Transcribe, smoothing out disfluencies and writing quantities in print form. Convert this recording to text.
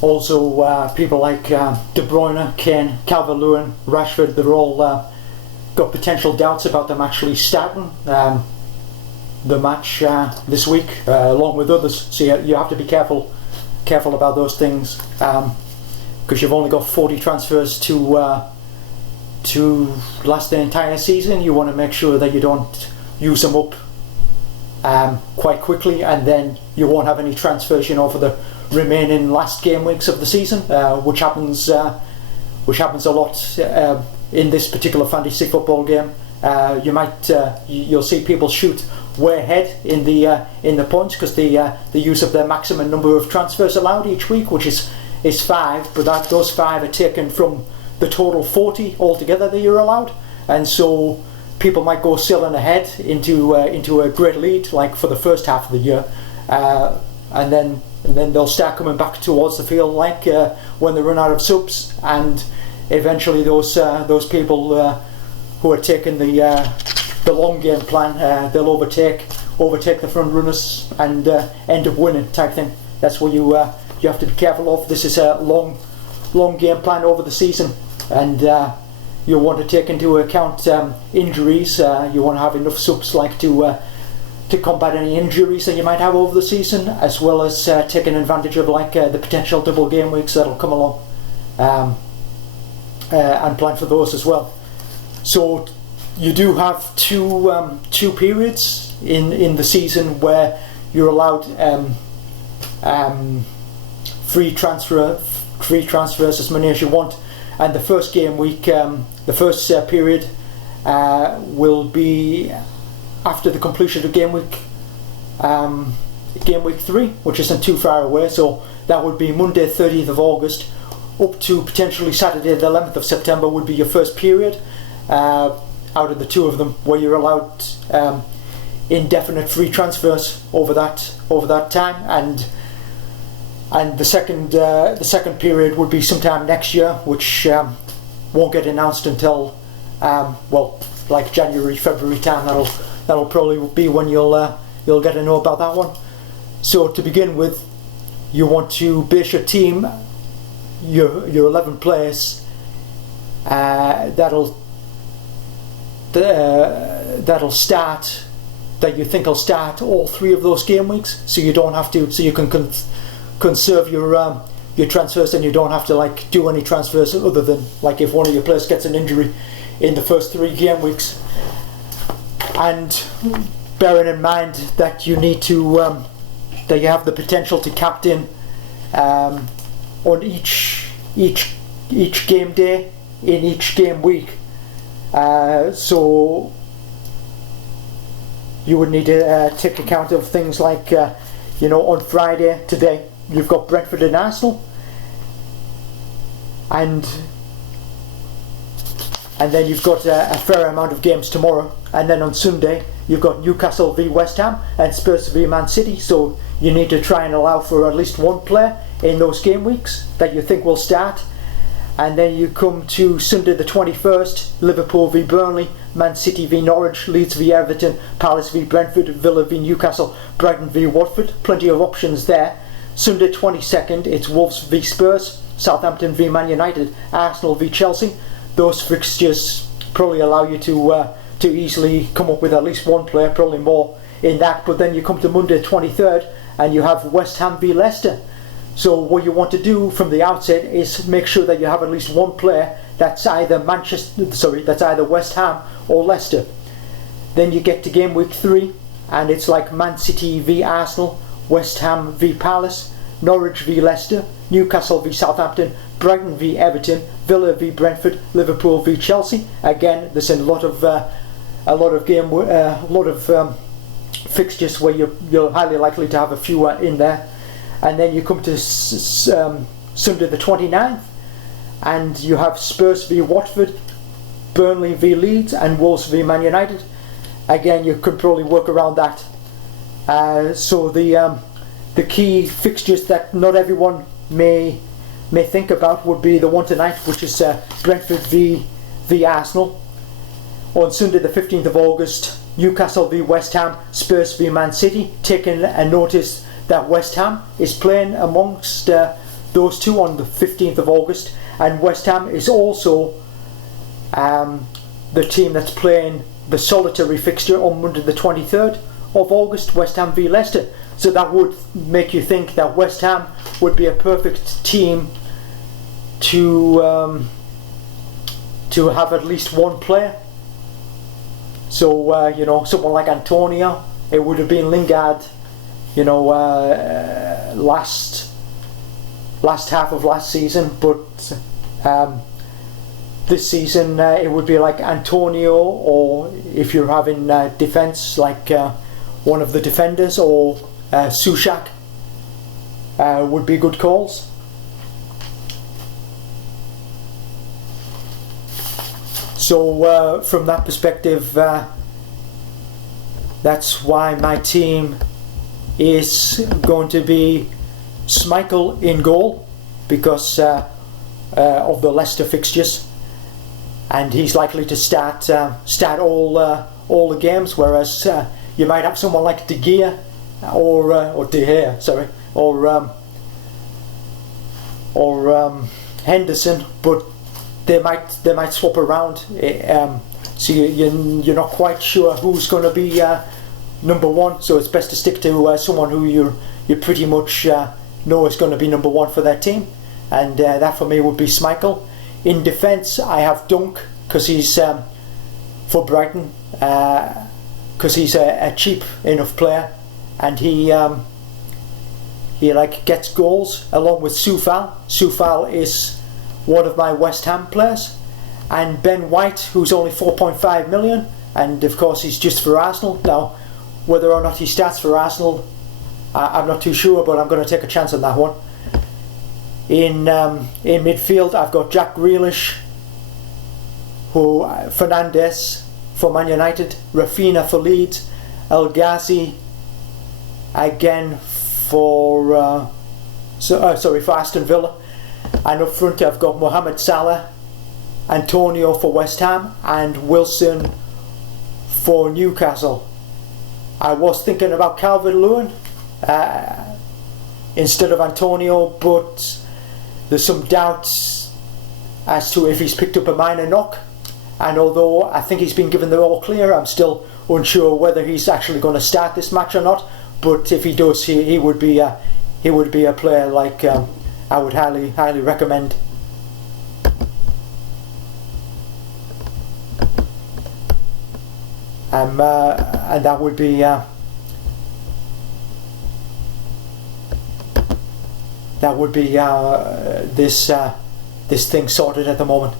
Also, people like De Bruyne, Kane, Calvert-Lewin, Rashford, they're all got potential doubts about them actually starting the match this week, along with others. So you have to be careful about those things, because you've only got 40 transfers to last the entire season. You want to make sure that you don't use them up quite quickly, and then you won't have any transfers, for the remaining last game weeks of the season, which happens a lot in this particular fantasy football game. You'll see people shoot way ahead in the points because the use of their maximum number of transfers allowed each week, which is 5, but those 5 are taken from the total 40 altogether that you're allowed, and so people might go sailing ahead into a great lead like for the first half of the year, and then they'll start coming back towards the field like when they run out of subs, and eventually those people who are taking the long game plan, they'll overtake the front runners and end up winning type thing. That's what you have to be careful of. This is a long game plan over the season, and you want to take into account injuries. You want to have enough subs to combat any injuries that you might have over the season, as well as taking advantage of the potential double game weeks that'll come along, and plan for those as well. So you do have two periods in the season where you're allowed free transfers, as many as you want, and the first game week, the first period will be after the completion of game week 3, which isn't too far away. So that would be Monday 30th of August up to potentially Saturday the 11th of September would be your first period out of the two of them, where you're allowed indefinite free transfers over that time, and the second period would be sometime next year, which won't get announced until like January, February time. That'll probably be when you'll get to know about that one. So to begin with, you want to base your team, your 11 players that'll start, that you think will start all 3 of those game weeks, so you don't have to, so you can conserve your transfers, and you don't have to do any transfers other than if one of your players gets an injury in the first 3 game weeks. And bearing in mind that you need to that you have the potential to captain on each game day in each game week, so you would need to take account of things like on Friday today you've got Brentford and Arsenal, and then you've got a fair amount of games tomorrow, and then on Sunday you've got Newcastle v West Ham and Spurs v Man City. So you need to try and allow for at least one player in those game weeks that you think will start. And then you come to Sunday the 21st, Liverpool v Burnley, Man City v Norwich, Leeds v Everton, Palace v Brentford, Villa v Newcastle, Brighton v Watford. Plenty of options there. Sunday 22nd, it's Wolves v Spurs, Southampton v Man United, Arsenal v Chelsea. Those fixtures probably allow you to easily come up with at least one player, probably more in that. But then you come to Monday 23rd and you have West Ham v Leicester. So what you want to do from the outset is make sure that you have at least one player that's either West Ham or Leicester. Then you get to game week 3 and it's like Man City v Arsenal, West Ham v Palace, Norwich v Leicester, Newcastle v Southampton, Brighton v Everton, Villa v Brentford, Liverpool v Chelsea. Again, there's a lot of fixtures where you're highly likely to have a few in there. And then you come to Sunday the 29th and you have Spurs v Watford, Burnley v Leeds, and Wolves v Man United. Again, you could probably work around that. So the key fixtures that not everyone may think about would be the one tonight, which is Brentford v Arsenal. On Sunday the 15th of August, Newcastle v West Ham, Spurs v Man City. Taking a notice that West Ham is playing amongst those two on the 15th of August, and West Ham is also the team that's playing the solitary fixture on Monday the 23rd of August, West Ham v Leicester. So that would make you think that West Ham would be a perfect team to have at least one player. So you know, someone like Antonio, it would have been Lingard, you know, last half of last season, but this season it would be like Antonio, or if you're having defence, like one of the defenders, or Sushak would be good calls. So from that perspective, that's why my team is going to be Schmeichel in goal, because of the Leicester fixtures, and he's likely to start all the games. Whereas you might have someone like De Gea or De Gea, sorry, or Henderson, but they might swap around. So you're not quite sure who's going to be number one. So it's best to stick to someone who you pretty much know is going to be number one for their team, and that for me would be Schmeichel. In defence, I have Dunk, because he's for Brighton, because he's a cheap enough player, and he like gets goals along with Soufal. Soufal is one of my West Ham players, and Ben White, who's only 4.5 million, and of course he's just for Arsenal. Now, whether or not he starts for Arsenal, I'm not too sure, but I'm going to take a chance on that one. In midfield, I've got Jack Grealish, Fernandes for Man United, Rafinha for Leeds, El Ghazi again for Aston Villa, and up front I've got Mohamed Salah, Antonio for West Ham, and Wilson for Newcastle. I was thinking about Calvert-Lewin instead of Antonio, but there's some doubts as to if he's picked up a minor knock, and although I think he's been given the all clear, I'm still unsure whether he's actually going to start this match or not. But if he does, he would be a player like I would highly recommend. And that would be this thing sorted at the moment.